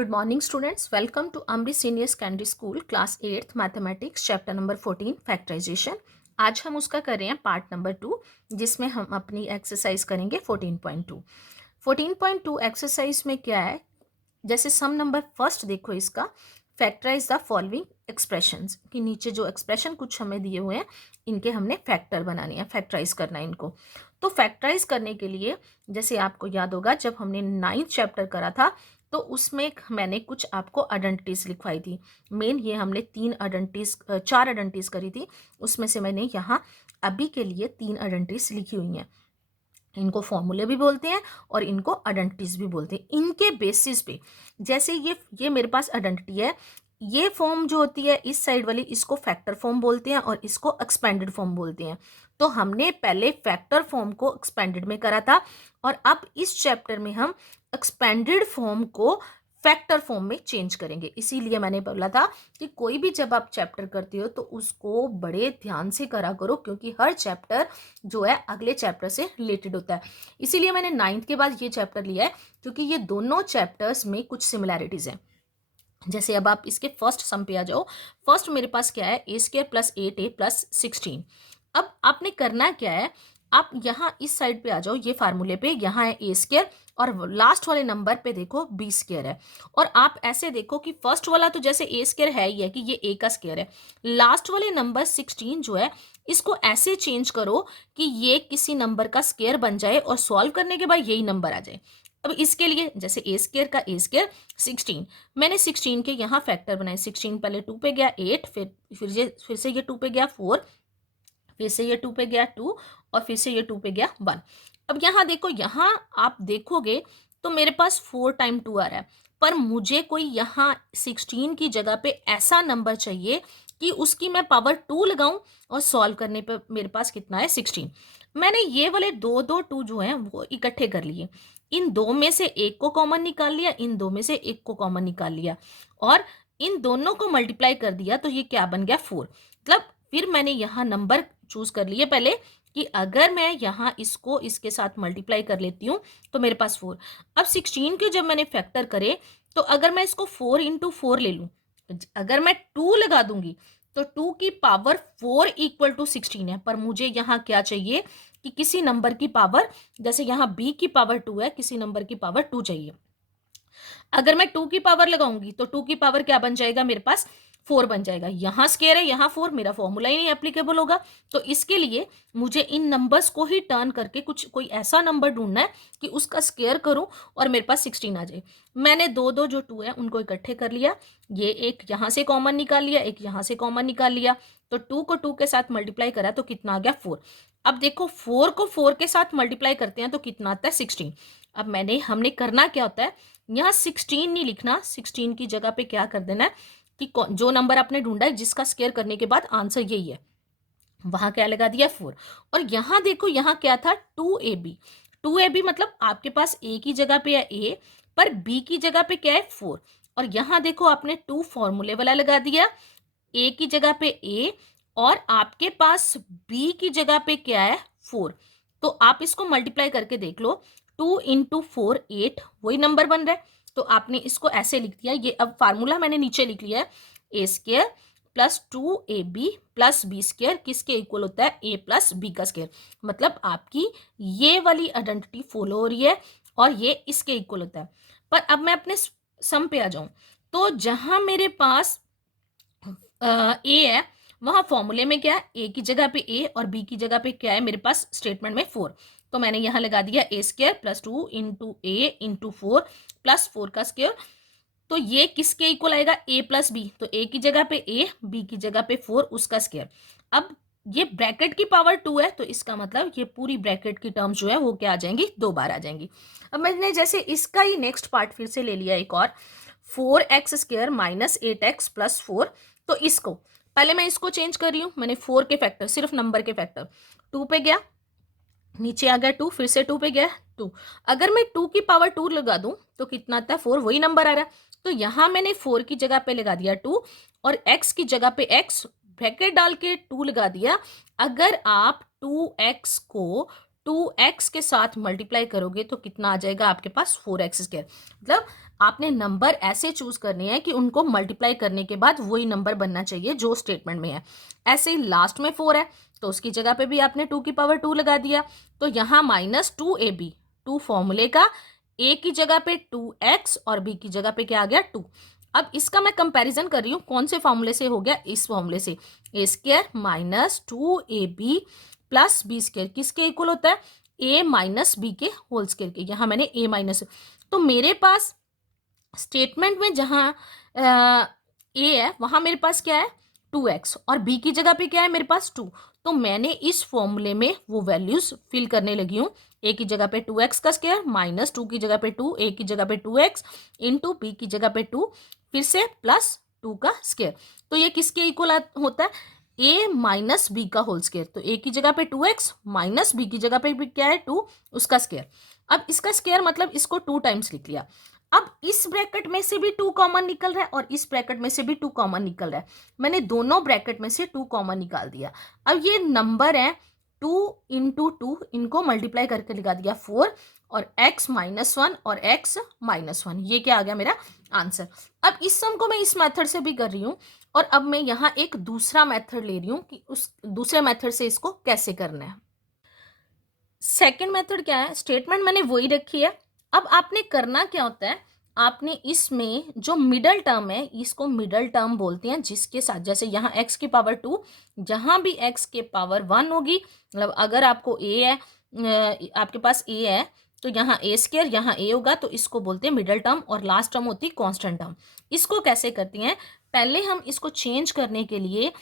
Good morning students, welcome to Amrit senior secondary school class 8th mathematics chapter number 14 factorisation. आज हम उसका कर रहे हैं पार्ट नंबर 2, जिसमें हम अपनी एक्सरसाइज करेंगे 14.2। 14.2 एक्सरसाइज में क्या है, जैसे सम नंबर फर्स्ट देखो इसका, फैक्टराइज द फॉलोइंग एक्सप्रेशंस कि नीचे जो एक्सप्रेशन कुछ हमें दिए हुए हैं इनके हमने फैक्टर बनाने हैं, फैक्टराइज करना है इनको। तो फैक्टराइज करने के लिए जैसे आपको याद होगा जब हमने 9th चैप्टर करा था तो उसमें मैंने कुछ आपको आइडेंटिटीज लिखवाई थी। मेन ये हमने 4 आइडेंटिटीज करी थी, उसमें से मैंने यहाँ अभी के लिए 3 आइडेंटिटीज लिखी हुई हैं। इनको फॉर्मूले भी बोलते हैं और इनको आइडेंटिटीज भी बोलते हैं। इनके बेसिस पे जैसे ये मेरे पास आइडेंटिटी है, ये फॉर्म जो होती है इस साइड वाली इसको फैक्टर फॉर्म बोलते हैं और इसको एक्सपेंडेड फॉर्म बोलते हैं। तो हमने पहले फैक्टर फॉर्म को एक्सपेंडेड में करा था और अब इस चैप्टर में हम एक्सपेंडेड फॉर्म को फैक्टर फॉर्म में चेंज करेंगे। इसीलिए मैंने बोला था कि कोई भी जब आप चैप्टर करते हो तो उसको बड़े ध्यान से करा करो, क्योंकि हर चैप्टर जो है अगले चैप्टर से रिलेटेड होता है। इसीलिए मैंने 9th के बाद ये चैप्टर लिया है, क्योंकि ये दोनों चैप्टर्स में कुछ सिमिलैरिटीज हैं। जैसे अब आप इसके फर्स्ट सम पे आ जाओ। फर्स्ट मेरे पास क्या है, a² + 8a + 16। अब आपने करना क्या है, आप यहाँ इस साइड पे आ जाओ, ये फार्मूले पे, यहाँ है a² और लास्ट वाले नंबर पे देखो b² है। और आप ऐसे देखो कि फर्स्ट वाला तो जैसे a² है ही है कि ये a का स्क्वायर है। लास्ट वाले नंबर 16 जो है इसको ऐसे चेंज करो कि ये किसी नंबर का स्क्वायर बन जाए और सॉल्व करने के बाद यही नंबर आ जाए। अब इसके लिए जैसे a² का a² 16, मैंने 16 के यहाँ फैक्टर बनाए। 16 पहले 2 पे गया 8, फिर से ये 2 पे गया 4, फिर से ये 2 पे गया 2 और फिर से ये 2 पे गया 1। अब यहाँ देखो, यहाँ आप देखोगे तो मेरे पास 4 टाइम 2 आ रहा है, पर मुझे कोई यहाँ 16 की जगह पे ऐसा नंबर चाहिए कि उसकी मैं पावर 2 लगाऊं और सॉल्व करने पे मेरे पास कितना है 16। मैंने ये वाले दो दो 2 जो हैं वो इकट्ठे कर लिए, इन दो में से एक को कॉमन निकाल लिया, इन दो में से एक को कॉमन निकाल लिया और इन दोनों को मल्टीप्लाई कर दिया, तो ये क्या बन गया 4। मतलब फिर मैंने यहाँ नंबर चूज कर लिए पहले कि अगर मैं यहाँ इसको इसके साथ मल्टीप्लाई कर लेती हूँ तो मेरे पास 4। अब 16 के जब मैंने फैक्टर करे तो अगर मैं इसको 4 × 4 ले लूँ, अगर मैं 2 लगा दूंगी तो 2 की पावर 4 = 16 है। पर मुझे यहाँ क्या चाहिए कि किसी नंबर की पावर, जैसे यहाँ b की पावर 2 है, किसी नंबर की पावर 2 चाहिए। अगर मैं 2 की पावर लगाऊंगी तो 2 की पावर क्या बन जाएगा, मेरे पास 4 बन जाएगा। यहाँ स्क्वायर है, यहाँ 4, मेरा फॉर्मूला ही नहीं एप्लीकेबल होगा। तो इसके लिए मुझे इन नंबर्स को ही टर्न करके कोई ऐसा नंबर ढूंढना है कि उसका स्क्वायर करूं और मेरे पास 16 आ जाए। मैंने दो दो जो 2 है उनको इकट्ठे कर लिया, ये एक यहाँ से कॉमन निकाल लिया, एक यहाँ से कॉमन निकाल लिया, तो 2 को 2 के साथ मल्टीप्लाई करा तो कितना आ गया 4। अब देखो 4 को 4 के साथ मल्टीप्लाई करते हैं तो कितना आता है 16। अब हमने करना क्या होता है, यहाँ 16 नहीं लिखना, 16 की जगह पे क्या कर देना है कि जो नंबर आपने ढूंढा है जिसका स्क्वायर करने के बाद आंसर यही है, वहां क्या लगा दिया 4। और यहाँ देखो, यहाँ क्या था 2ab। 2ab मतलब आपके पास a की जगह पे है a, पर b की जगह पे क्या है 4। और यहाँ देखो आपने 2 फॉर्मूले वाला लगा दिया, a की जगह पे a और आपके पास b की जगह पे क्या है 4। तो आप इसको मल्टीप्लाई करके देख लो, 2 × 4 8, वही नंबर बन रहा है। तो आपने इसको ऐसे लिख दिया, ये अब फार्मूला मैंने नीचे लिख लिया है, a² + 2ab + b² किसके इक्वल होता है, a + b का स्क्वायर। मतलब आपकी ये वाली आइडेंटिटी फॉलो हो रही है और ये इसके इक्वल होता है। पर अब मैं अपने सम पे आ जाऊं, तो जहां मेरे पास ए है वहां फॉर्मूले में क्या है, ए की जगह पे ए और बी की जगह पे क्या है मेरे पास स्टेटमेंट में 4। तो मैंने यहाँ लगा दिया a² + 2 × a × 4 + 4 का स्क्वायर। तो ये किसके इक्वल आएगा, a + b। तो a की जगह पे a, b की जगह पे 4, उसका स्क्वायर। अब ये ब्रैकेट की पावर 2 है, तो इसका मतलब ये पूरी ब्रैकेट की टर्म्स जो है वो क्या आ जाएंगी, 2 बार आ जाएंगी। अब मैंने जैसे इसका ही नेक्स्ट पार्ट फिर से ले लिया एक और, 4x² - 8x + 4। तो इसको पहले मैं इसको चेंज कर रही हूँ, मैंने 4 के फैक्टर, सिर्फ नंबर के फैक्टर, 2 पे गया, नीचे आ गया 2, फिर से 2 पे गया 2। अगर मैं 2 की पावर 2 लगा दूं तो कितना आता है 4, वही नंबर आ रहा है। तो यहां मैंने 4 की जगह पे लगा दिया 2 और x की जगह पे x, ब्रैकेट डाल के 2 लगा दिया। अगर आप 2x को 2x के साथ मल्टीप्लाई करोगे तो कितना आ जाएगा आपके पास 4x स्क्वायर। मतलब आपने नंबर ऐसे चूज करने हैं कि उनको मल्टीप्लाई करने के बाद वही नंबर बनना चाहिए जो स्टेटमेंट में है। ऐसे ही लास्ट में 4 है तो उसकी जगह पे भी आपने 2 की पावर 2 लगा दिया, तो यहाँ -2ab, 2 फॉर्मूले का, a की जगह पे 2x और b की जगह पे क्या आ गया 2। अब इसका मैं कंपैरिजन कर रही हूँ कौन से फॉर्मूले से हो गया, इस फॉर्मूले से, a square -2ab plus B square किसके इक्वल होता है, a माइनस बी के होल स्क्वायर के। यहाँ मैंने a माइनस, तो मेरे पास स्टेटमेंट में जहाँ ए है वहाँ मेरे पास क्या है 2x और b की जगह पे क्या है मेरे पास 2। तो मैंने इस फॉर्मूले में वो वैल्यूज फिल करने लगी हूँ। a की जगह पे 2x का स्क्वायर, -2 की जगह पे 2, a की जगह पे 2x इंटू b की जगह पे 2, फिर से +2 का स्क्वायर। तो ये किसके इक्वल होता है, a माइनस बी का होल स्क्वायर। तो a की जगह पे 2x माइनस b की जगह पे भी क्या है 2, उसका स्क्वायर। अब इसका स्क्वायर मतलब इसको 2 टाइम्स लिख लिया। अब इस ब्रैकेट में से भी 2 कॉमन निकल रहा है और इस ब्रैकेट में से भी 2 कॉमन निकल रहा है। मैंने दोनों ब्रैकेट में से 2 कॉमन निकाल दिया। अब ये नंबर है 2 इंटू 2, इनको मल्टीप्लाई करके लिखा दिया 4 और x-1 और x-1, ये क्या आ गया मेरा आंसर। अब इस सम को मैं इस मेथड से भी कर रही हूँ और अब मैं यहाँ एक दूसरा मेथड ले रही हूँ कि उस दूसरे मेथड से इसको कैसे करना है। सेकेंड मेथड क्या है, स्टेटमेंट मैंने वही रखी है। अब आपने करना क्या होता है, आपने इसमें जो मिडल टर्म है इसको मिडल टर्म बोलते हैं, जिसके साथ जैसे यहाँ x की पावर 2, जहाँ भी x के पावर 1 होगी, मतलब अगर आपको a है, आपके पास a है तो यहाँ a स्क्वायर, यहाँ a होगा, तो इसको बोलते हैं मिडल टर्म और लास्ट टर्म होती है कांस्टेंट टर्म। इसको कैसे करती हैं, पहले हम इसको चेंज करने के लिए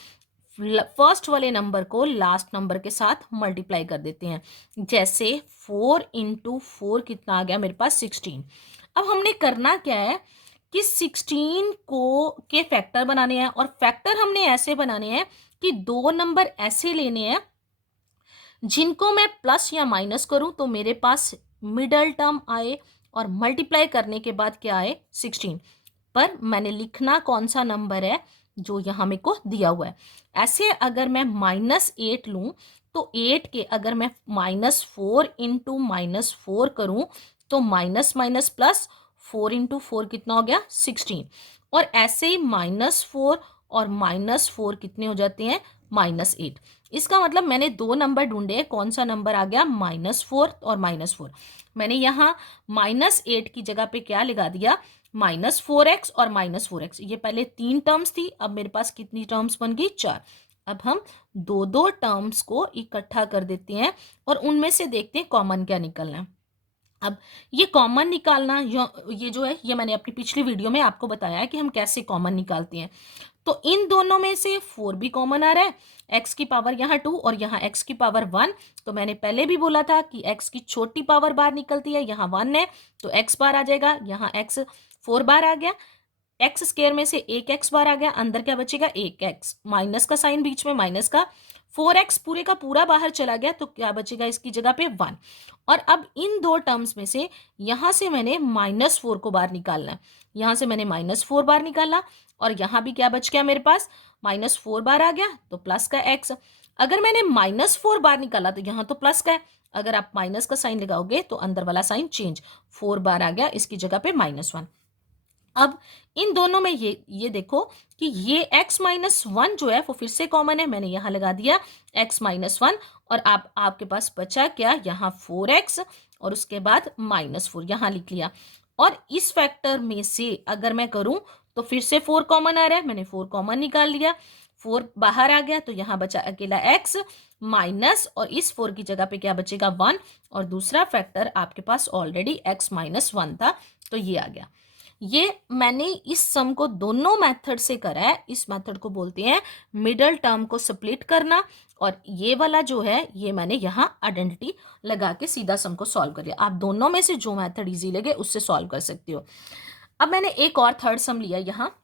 फर्स्ट वाले नंबर को लास्ट नंबर के साथ मल्टीप्लाई कर देते हैं। जैसे 4 इंटू 4 कितना आ गया मेरे पास 16। अब हमने करना क्या है कि 16 को के फैक्टर बनाने हैं और फैक्टर हमने ऐसे बनाने हैं कि दो नंबर ऐसे लेने हैं जिनको मैं प्लस या माइनस करूं तो मेरे पास मिडल टर्म आए और मल्टीप्लाई करने के बाद क्या आए 16। पर मैंने लिखना कौन सा नंबर है जो यहाँ मेरे को दिया हुआ है। ऐसे अगर मैं -8 लूँ तो 8 के अगर मैं -4 इंटू -4 करूँ तो माइनस माइनस प्लस 4 इंटू 4 कितना हो गया 16। और ऐसे ही -4 और -4 कितने हो जाते हैं -8। इसका मतलब मैंने दो नंबर ढूंढे, कौन सा नंबर आ गया -4 और -4। मैंने यहाँ -8 की जगह पे क्या लगा दिया -4x और -4x। ये पहले 3 टर्म्स थी, अब मेरे पास कितनी टर्म्स बन गई 4। अब हम दो दो टर्म्स को इकट्ठा कर देते हैं और उनमें से देखते हैं कॉमन क्या निकलना है। अब ये कॉमन निकालना ये जो है ये मैंने अपनी पिछली वीडियो में आपको बताया है कि हम कैसे कॉमन निकालते हैं। तो इन दोनों में से 4 भी कॉमन आ रहा है, x की पावर यहाँ 2 और यहाँ x की पावर 1। तो मैंने पहले भी बोला था कि x की छोटी पावर बाहर निकलती है, यहाँ 1 है तो x बार आ जाएगा, यहाँ x 4 बार आ गया, x स्क्वायर में से एक x बार आ गया, अंदर क्या बचेगा एक x, माइनस का साइन बीच में माइनस का, 4x पूरे का पूरा बाहर चला गया तो क्या बचेगा इसकी जगह पे 1। और अब इन दो टर्म्स में से यहाँ से मैंने -4 को बाहर निकालना है, यहाँ से मैंने -4 बार निकाला और यहाँ भी क्या बच गया मेरे पास -4 बार आ गया तो प्लस का x। अगर मैंने -4 बार निकाला तो यहाँ तो प्लस का है, अगर आप माइनस का साइन लगाओगे तो अंदर वाला साइन चेंज, 4 बार आ गया इसकी जगह पे -1। अब इन दोनों में ये देखो कि ये x-1 जो है वो फिर से कॉमन है, मैंने यहाँ लगा दिया x-1 और आपके पास बचा क्या यहाँ 4x और उसके बाद -4 यहाँ लिख लिया। और इस फैक्टर में से अगर मैं करूं तो फिर से 4 कॉमन आ रहा है, मैंने 4 कॉमन निकाल लिया, 4 बाहर आ गया तो यहाँ बचा अकेला x माइनस और इस 4 की जगह पे क्या बचेगा 1 और दूसरा फैक्टर आपके पास ऑलरेडी x-1 था तो ये आ गया। ये मैंने इस सम को दोनों मेथड से करा है, इस मेथड को बोलते हैं मिडल टर्म को स्प्लिट करना और ये वाला जो है ये मैंने यहाँ आइडेंटिटी लगा के सीधा सम को सॉल्व कर लिया। आप दोनों में से जो मेथड इजी लगे उससे सॉल्व कर सकते हो। अब मैंने एक और थर्ड सम लिया यहाँ,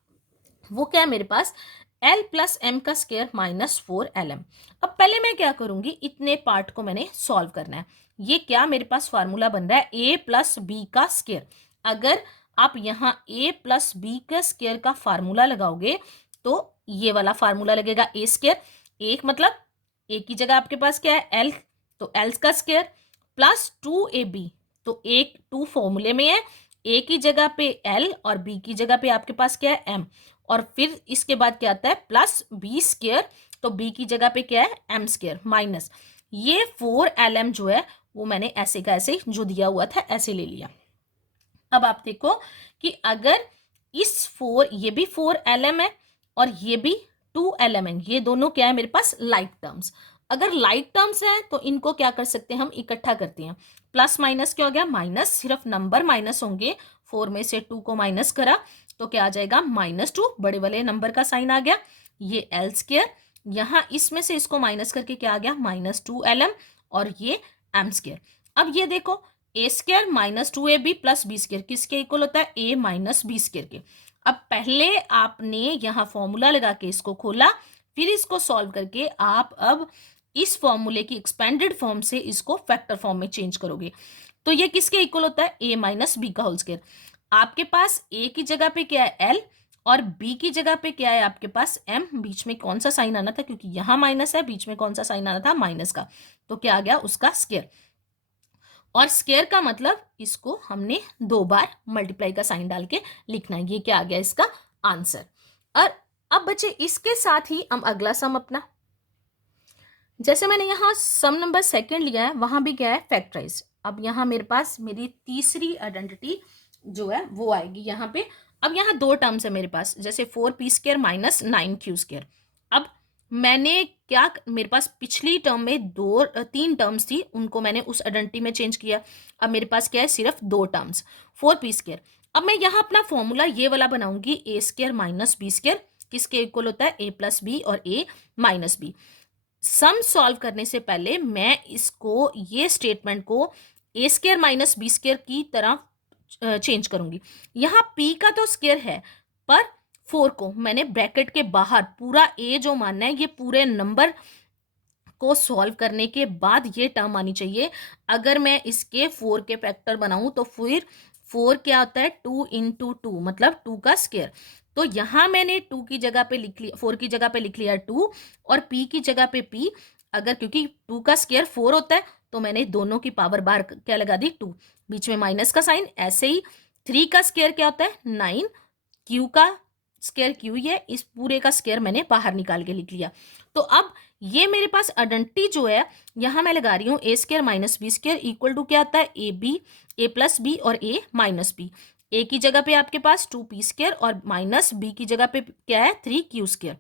वो क्या है मेरे पास l प्लस एम का स्क्वायर -4lm। अब पहले मैं क्या करूंगी, इतने पार्ट को मैंने सॉल्व करना है। ये क्या मेरे पास फार्मूला बन रहा है a प्लस बी का स्क्वायर। अगर आप यहाँ a प्लस बी का स्क्वायर का फार्मूला लगाओगे तो ये वाला फार्मूला लगेगा a स्क्वायर, एक मतलब a की जगह आपके पास क्या है l, तो l का स्क्वायर प्लस 2ab। तो एक 2 फॉर्मूले में है, ए की जगह पे l और b की जगह पे आपके पास क्या है m, और फिर इसके बाद क्या आता है प्लस b स्क्वायर, तो b की जगह पे क्या है m स्क्वायर माइनस ये 4lm जो है वो मैंने ऐसे का ऐसे जो दिया हुआ था ऐसे ले लिया। अब आप देखो कि अगर इस 4 ये भी 4lm है और ये भी 2lm है, ये दोनों क्या है मेरे पास लाइक टर्म्स। अगर लाइक टर्म्स है तो इनको क्या कर सकते हैं हम इकट्ठा करते हैं। प्लस माइनस क्या हो गया माइनस, सिर्फ नंबर माइनस होंगे, 4 में से 2 को माइनस करा तो क्या आ जाएगा -2, बड़े वाले नंबर का साइन आ गया। ये एल स्क्वायर, यहाँ इसमें से इसको माइनस करके क्या आ गया -2lm और ये एम स्क्वायर। अब ये देखो A square -2ab plus B square किसके इक्वल होता है a माइनस बी स्क्वायर के। अब पहले आपने यहाँ फॉर्मूला लगा के इसको खोला, फिर इसको सॉल्व करके आप अब इस फॉर्मूले की एक्सपेंडेड फॉर्म से इसको फैक्टर फॉर्म में चेंज करोगे। तो ये किसके इक्वल होता है a माइनस बी का होल स्क्वायर। आपके पास a की जगह पे क्या है l और b की जगह पे क्या है आपके पास m, बीच में कौन सा साइन आना था क्योंकि यहाँ माइनस है, बीच में कौन सा साइन आना था माइनस का, तो क्या आ गया उसका स्क्वायर। और स्क्वायर का मतलब इसको हमने 2 बार मल्टीप्लाई का साइन डाल के लिखना है। ये क्या आ गया इसका आंसर। और अब बच्चे इसके साथ ही हम अगला सम अपना, जैसे मैंने यहाँ सम नंबर 2 लिया है वहां भी क्या है फैक्टराइज। अब यहाँ मेरे पास मेरी तीसरी आइडेंटिटी जो है वो आएगी यहाँ पे। अब यहाँ 2 टर्म्स है मेरे पास, जैसे 4p square minus 9q square. अब मैंने क्या, मेरे पास पिछली टर्म में 3 टर्म्स थी, उनको मैंने उस आइडेंटिटी में चेंज किया। अब मेरे पास क्या है सिर्फ 2 टर्म्स 4p स्क्वायर। अब मैं यहाँ अपना फॉर्मूला ये वाला बनाऊंगी A square minus B square किसके इक्वल होता है a प्लस बी और a minus B. Sum solve करने से पहले मैं इसको ये स्टेटमेंट को A square minus B square की तरह चेंज करूंगी। यहाँ p का तो स्क्वायर है पर 4 को मैंने ब्रैकेट के बाहर पूरा a जो मानना है, ये पूरे नंबर को सॉल्व करने के बाद ये टर्म आनी चाहिए। अगर मैं इसके 4 के फैक्टर बनाऊं तो फिर 4 क्या होता है 2 इंटू 2 मतलब 2 का स्क्वायर। तो यहाँ मैंने 2 की जगह पे लिख लिया, 4 की जगह पे लिख लिया 2 और p की जगह पे p। अगर क्योंकि 2 का स्क्वायर 4 होता है तो मैंने दोनों की पावर बार क्या लगा दी 2, बीच में माइनस का साइन। ऐसे ही 3 का स्क्वायर क्या होता है 9, q का स्क्वायर q, ये इस पूरे का स्क्वायर मैंने बाहर निकाल के लिख लिया। तो अब ये मेरे पास आइडेंटिटी जो है यहाँ मैं लगा रही हूँ A square minus B square equal to क्या आता है A B, A plus B और ए माइनस बी। ए की जगह पे आपके पास 2p स्क्वायर और माइनस बी की जगह पे क्या है 3q स्क्वायर।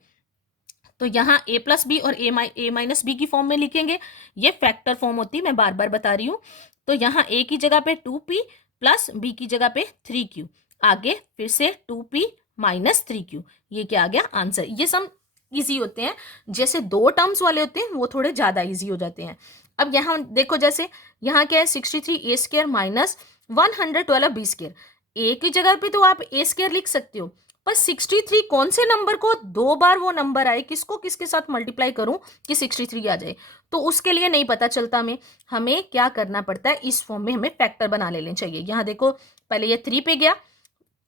तो यहाँ a प्लस बी और a माइनस बी की फॉर्म में लिखेंगे, ये फैक्टर फॉर्म होती है, मैं बार बार बता रही हूँ। तो यहाँ a की जगह पे 2p प्लस b की जगह पे 3q, आगे फिर से 2p माइनस 3q, ये क्या आ गया आंसर। ये सम इजी होते हैं, जैसे 2 टर्म्स वाले होते हैं वो थोड़े ज्यादा इजी हो जाते हैं। अब यहाँ देखो, जैसे यहाँ क्या है 63 ए स्क्वायर माइनस 112 बी स्क्वायर। ए की जगह पे तो आप ए स्क्वायर लिख सकते हो, पर 63 कौन से नंबर को 2 बार वो नंबर आए, किसको किसके साथ मल्टीप्लाई करूं कि 63 आ जाए, तो उसके लिए नहीं पता चलता हमें क्या करना पड़ता है, इस फॉर्म में हमें फैक्टर बना लेने चाहिए। यहाँ देखो पहले ये 3 पे गया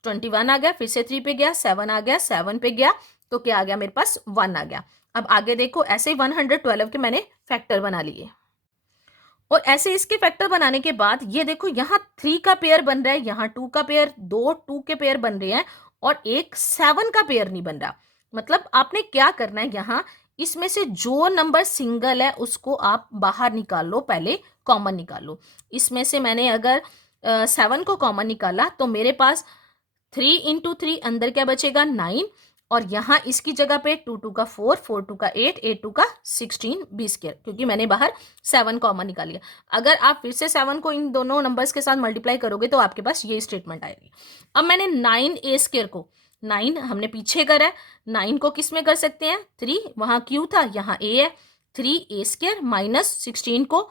21 आ गया, फिर से 3 पे गया 7 आ गया, 7 पे गया तो क्या आ गया मेरे पास 1 आ गया। अब आगे देखो ऐसे ही 112 के मैंने फैक्टर बना लिए, और ऐसे इसके फैक्टर बनाने के बाद ये देखो यहाँ 3 का पेयर बन रहा है, यहाँ 2 का पेयर, 2 के पेयर बन रहे हैं और एक 7 का पेयर नहीं बन रहा। मतलब आपने क्या करना है, यहाँ इसमें से जो नंबर सिंगल है उसको आप बाहर निकाल लो, पहले कॉमन निकाल लो। इसमें से मैंने अगर 7 को कॉमन निकाला तो मेरे पास 3 इंटू 3 अंदर क्या बचेगा 9, और यहाँ इसकी जगह पे 2 2 का 4, 4 2 का 8, 8 2 का 16 बी स्क्वायर, क्योंकि मैंने बाहर 7 कॉमन निकाल लिया। अगर आप फिर से 7 को इन दोनों नंबर्स के साथ मल्टीप्लाई करोगे तो आपके पास ये स्टेटमेंट आएगी। अब मैंने 9 ए स्क्वायर को, 9 हमने पीछे करा है, 9 को किस में कर सकते हैं 3, वहाँ क्यू था यहाँ ए है, 3 ए स्क्वायर माइनस 16 को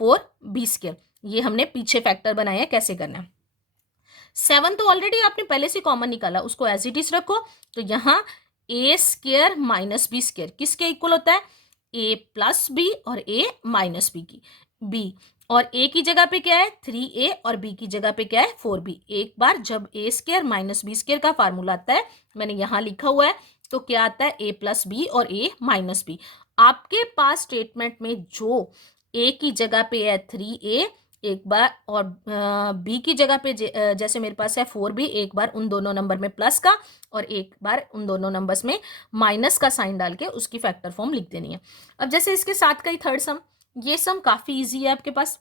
4 बी स्क्वायर, ये हमने पीछे फैक्टर बनाया है, कैसे करना है। 7 तो ऑलरेडी आपने पहले से कॉमन निकाला, उसको एज इट इज रखो। तो यहाँ ए स्क्वायर माइनस बी स्क्वायर किसके इक्वल होता है ए प्लस बी और ए माइनस बी की बी, और ए की जगह पे क्या है 3a और बी की जगह पे क्या है 4b। एक बार जब ए स्क्वायर माइनस बी स्क्वायर का फार्मूला आता है, मैंने यहाँ लिखा हुआ है, तो क्या आता है a प्लस बी और a माइनस बी। आपके पास स्टेटमेंट में जो a की जगह पे है 3a एक बार, और बी की जगह पे जैसे मेरे पास है 4b, एक बार उन दोनों नंबर में प्लस का और एक बार उन दोनों नंबर्स में माइनस का साइन डाल के उसकी फैक्टर फॉर्म लिख देनी है। अब जैसे इसके साथ का ही थर्ड सम, ये सम काफ़ी ईजी है आपके पास।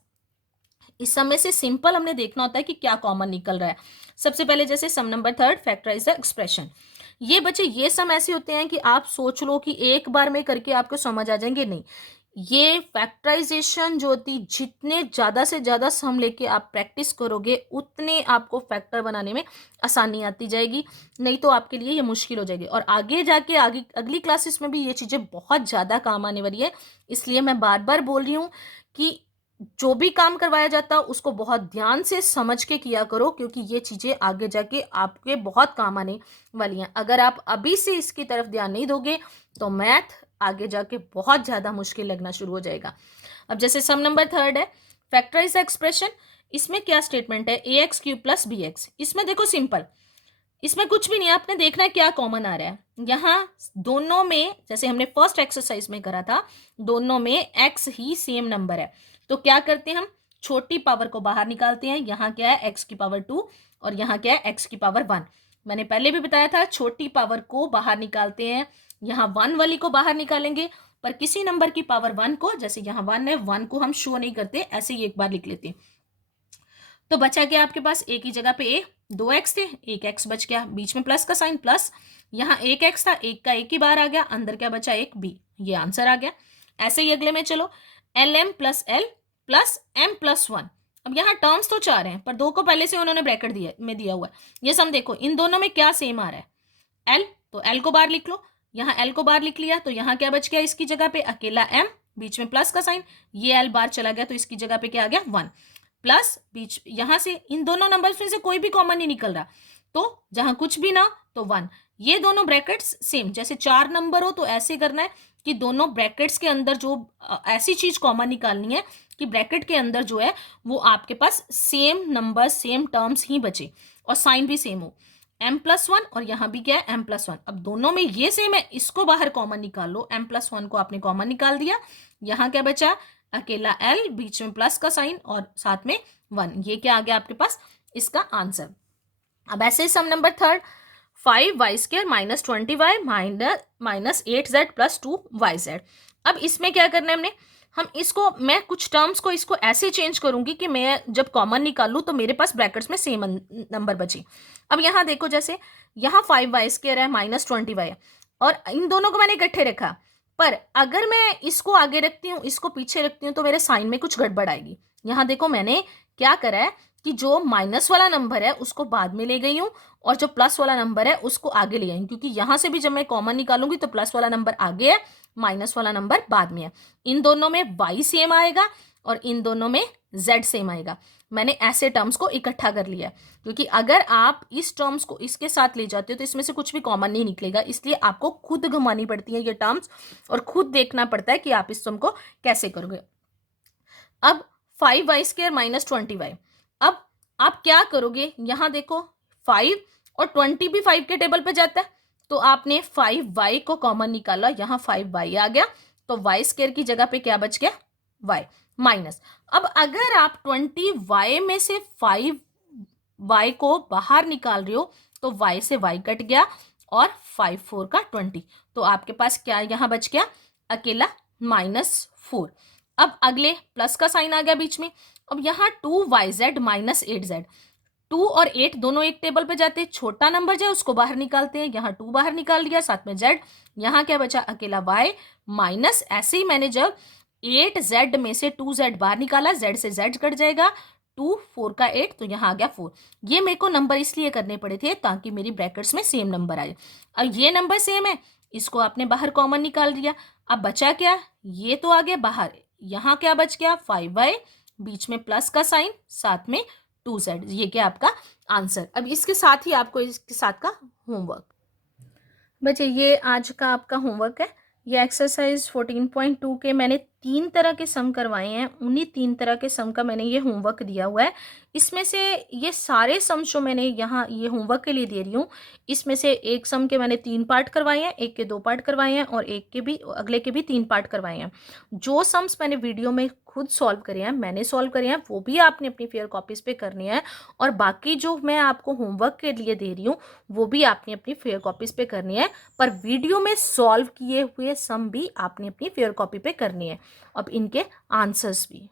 इस सम में से सिंपल हमने देखना होता है कि क्या कॉमन निकल रहा है। सबसे पहले जैसे some number third, factorise the expression. ये बच्चे ये सम ऐसे होते हैं कि आप सोच लो कि एक बार में करके आपको समझ आ जाएंगे, नहीं। ये फैक्टराइजेशन जो होती, जितने ज़्यादा से ज़्यादा सम लेके आप प्रैक्टिस करोगे उतने आपको फैक्टर बनाने में आसानी आती जाएगी, नहीं तो आपके लिए ये मुश्किल हो जाएगी। और आगे जाके आगे अगली क्लासेस में भी ये चीज़ें बहुत ज़्यादा काम आने वाली है। इसलिए मैं बार बार बोल रही हूँ कि जो भी काम करवाया जाता है उसको बहुत ध्यान से समझ के किया करो, क्योंकि ये चीज़ें आगे जाके आपके बहुत काम आने वाली हैं। अगर आप अभी से इसकी तरफ ध्यान नहीं दोगे तो मैथ आगे जाके बहुत ज़्यादा मुश्किल लगना शुरू हो जाएगा। अब जैसे सम नंबर थर्ड है, फैक्टराइज एक्सप्रेशन। इसमें क्या स्टेटमेंट है, A X cube plus B X. इसमें देखो सिंपल, इसमें कुछ भी नहीं है, आपने देखना है क्या कॉमन आ रहा है। यहाँ दोनों में, जैसे हमने फर्स्ट एक्सरसाइज में करा था, दोनों में एक्स ही सेम नंबर है, तो क्या करते हैं हम, छोटी पावर को बाहर निकालते हैं। यहाँ क्या है, एक्स की पावर 2 और यहाँ क्या है, एक्स की पावर 1। मैंने पहले भी बताया था छोटी पावर को बाहर निकालते हैं, यहाँ 1 वाली को बाहर निकालेंगे, पर किसी नंबर की पावर 1 को, जैसे यहाँ 1 है, 1 को हम शो नहीं करते, ऐसे ही एक बार लिख लेते हैं। तो बचा क्या आपके पास, ए की जगह पे ए, 2x थे, एक x बच गया, बीच में प्लस का साइन प्लस, यहाँ एक x था, एक का एक ही बाहर आ गया, अंदर क्या बचा, एक b। ये आंसर आ गया। ऐसे ही अगले में चलो, L M plus L plus M plus 1। अब यहाँ टर्म्स तो 4 हैं, पर 2 को पहले से उन्होंने ब्रैकेट दिया हुआ है। ये सम देखो, इन दोनों में क्या सेम आ रहा है, एल, तो एल को बाहर लिख लो। यहाँ एल को बाहर लिख लिया, तो यहाँ क्या बच गया, इसकी जगह पे अकेला एम, बीच में प्लस का साइन, ये एल बाहर चला गया, तो इसकी जगह पे क्या आ गया, 1 प्लस, बीच यहां से इन दोनों नंबर्स में से कोई भी कॉमन नहीं निकल रहा, तो जहां कुछ भी ना तो 1। ये दोनों ब्रैकेट्स सेम, जैसे 4 नंबर हो तो ऐसे करना है कि दोनों ब्रैकेट्स के अंदर जो ऐसी चीज कॉमन निकालनी है कि ब्रैकेट के अंदर जो है वो आपके पास सेम नंबर, सेम टर्म्स ही बचे और साइन भी सेम हो। m+1 और यहाँ भी क्या है, m+1। अब दोनों में ये सेम है, इसको बाहर कॉमन निकाल लो, m+1 को आपने कॉमन निकाल दिया, यहाँ क्या बचा, अकेला एल, बीच में प्लस का साइन और साथ में 1। ये क्या आ गया आपके पास, इसका आंसर। अब ऐसे ही some number third, 5y² minus 20y minus 8z plus 2yz। अब इसमें क्या करना है हमने, हम इसको, मैं कुछ टर्म्स को इसको ऐसे चेंज करूंगी कि मैं जब कॉमन निकालूं तो मेरे पास ब्रैकेट्स में सेम नंबर बचे। अब यहाँ देखो, जैसे यहाँ 5y² है माइनस 20y है और इन दोनों को मैंने इकट्ठे रखा, पर अगर मैं इसको आगे रखती हूँ, इसको पीछे रखती हूँ, तो मेरे साइन में कुछ गड़बड़ आएगी। यहाँ देखो मैंने क्या करा है कि जो माइनस वाला नंबर है उसको बाद में ले गई हूँ और जो प्लस वाला नंबर है उसको आगे ले आई हूँ, क्योंकि यहाँ से भी जब मैं कॉमन निकालूंगी तो प्लस वाला नंबर आगे है, माइनस वाला नंबर बाद में है। इन दोनों में y सेम आएगा और इन दोनों में z सेम आएगा। मैंने ऐसे टर्म्स को इकट्ठा कर लिया है, क्योंकि अगर आप इस टर्म्स को इसके साथ ले जाते हो तो इसमें से कुछ भी कॉमन नहीं निकलेगा, इसलिए आपको खुद घुमानी पड़ती है ये टर्म्स और खुद देखना पड़ता है कि आप इस सम को कैसे करोगे। अब 5y² माइनस 20y, अब आप क्या करोगे, यहाँ देखो 5 और 20 भी 5 के टेबल पे जाता है, तो आपने 5y को कॉमन निकाला, यहाँ 5y आ गया, तो y² की जगह पे क्या बच गया, y माइनस। अब अगर आप 20y में से 5y को बाहर निकाल रहे हो तो y से y कट गया और 5 4 का 20, तो आपके पास क्या यहाँ बच गया, अकेला -4। अब अगले प्लस का साइन आ गया बीच में। अब यहाँ 2yz माइनस 8z, 2 और 8 दोनों एक टेबल पे जाते हैं, छोटा नंबर जो है उसको बाहर निकालते हैं, यहाँ 2 बाहर निकाल दिया, साथ में z, यहाँ क्या बचा, अकेला y माइनस। ऐसे ही मैंने जब 8z में से 2z बाहर निकाला, z से z कट जाएगा, 2 4 का 8, तो यहाँ आ गया 4। ये मेरे को नंबर इसलिए करने पड़े थे ताकि मेरी ब्रैकेट्स में सेम नंबर आए। अब ये नंबर सेम है, इसको आपने बाहर कॉमन निकाल दिया, अब बचा क्या, ये तो आ गया बाहर, यहाँ क्या बच गया, 5y, बीच में प्लस का साइन, साथ में 2z। ये क्या आपका आंसर। अब इसके साथ ही आपको इसके साथ का होमवर्क, बच्चे ये आज का आपका होमवर्क है। ये एक्सरसाइज 14.2 के मैंने 3 तरह के सम करवाए हैं, उन्हीं 3 तरह के सम का मैंने ये होमवर्क दिया हुआ है। इसमें से ये सारे सम जो मैंने यहाँ ये होमवर्क के लिए दे रही हूँ, इसमें से एक सम के मैंने 3 पार्ट करवाए हैं, एक के 2 पार्ट करवाए हैं और एक के भी, अगले के भी 3 पार्ट करवाए हैं। जो सम्स मैंने वीडियो में खुद सॉल्व करे हैं, मैंने सॉल्व करे हैं, वो भी आपने अपनी फेयर कॉपीज़ पे करनी है। और बाकी जो मैं आपको होमवर्क के लिए दे रही हूँ वो भी आपने अपनी फेयर कॉपीज़ पे करनी है, पर वीडियो में सॉल्व किए हुए सम भी आपने अपनी फेयर कॉपी पे करनी है। अब इनके आंसर्स भी।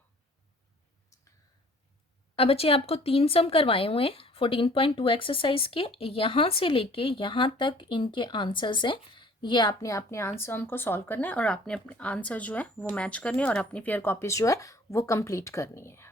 अब बच्चे आपको 3 सम करवाए हुए हैं 14.2 एक्सरसाइज के, यहाँ से लेके यहाँ तक इनके आंसर्स हैं। ये आपने अपने आंसर हमको सॉल्व करना है और आपने अपने आंसर जो है वो मैच करने हैं और अपनी फेयर कॉपीज जो है वो कंप्लीट करनी है।